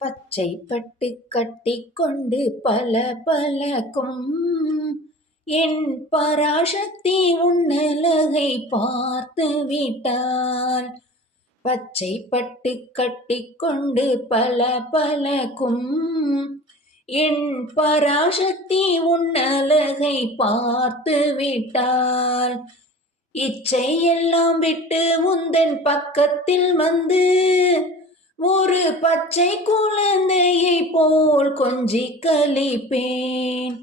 பச்சை பட்டு கட்டி கொண்டு பல பலக்கும் என் பராசக்தி உன்னலகை பார்த்து விட்டாள் பச்சை பட்டு கட்டி கொண்டு பல பலக்கும் என் பராசக்தி உன்னலகை பார்த்து விட்டாள் இச்சையெல்லாம் விட்டு உந்தன் பக்கத்தில் வந்து ஒரு பச்சை குழந்தையை போல் கொஞ்சி கழிப்பேன்.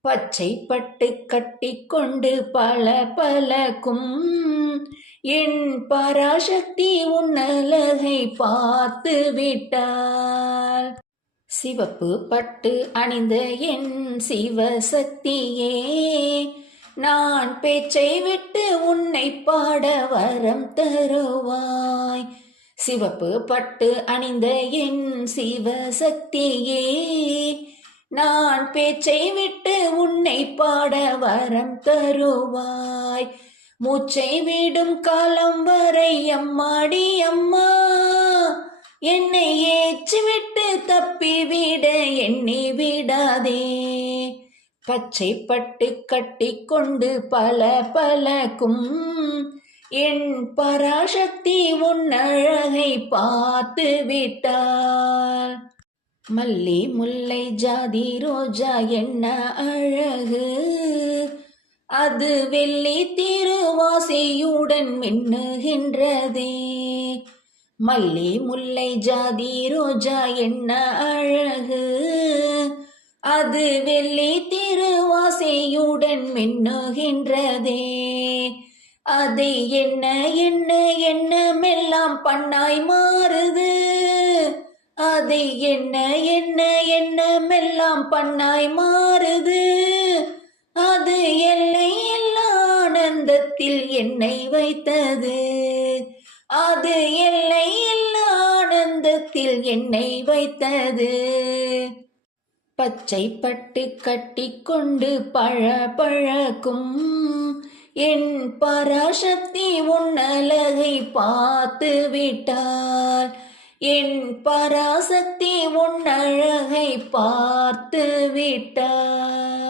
பச்சை பட்டு கட்டிக்கொண்டு பல பலக்கும் என் பராசக்தி உன்னலகை பார்த்து விட்டாள் சிவப்பு பட்டு அணிந்த என் சிவசக்தியே நான் பேச்சை விட்டு உன்னை பாட வரம் தருவாய். சிவப்பு பட்டு அணிந்த என் சிவசக்தியே நான் பேச்சை விட்டு உன்னை பாட வரம் தருவாய். மூச்சை விடும் காலம் வரை அம்மாடி அம்மா என்னை ஏச்சு விட்டு தப்பி விட எண்ணி விடாதே. பச்சை பட்டு கட்டி கொண்டு பல பலக்கும் என் பராசக்தி உன் அழகை பார்த்து விட்டாள் மல்லி முல்லை ஜாதி ரோஜா என்ன அழகு? அது வெள்ளி திருவாசியுடன் மின்னுகின்றதே. மல்லி முல்லை ஜாதி ரோஜா என்ன அழகு? அது வெள்ளி திருவாசியுடன் மின்னுகின்றதே. அதை என்ன என்ன என்ன மெல்லாம் பண்ணாய் மாறுது? அதை என்ன என்ன என்ன மெல்லாம் பண்ணாய் மாறுது? அது எல்லை எல்லா ஆனந்தத்தில் என்னை வைத்தது. அது எல்லை எல்லா ஆனந்தத்தில் என்னை வைத்தது. பச்சை பட்டு கட்டிக்கொண்டு பழ பழக்கும் என் பராசக்தி உன்னலகை பார்த்து விட்டாள் என் பராசக்தி உன்னழகை பார்த்து விட்டாள்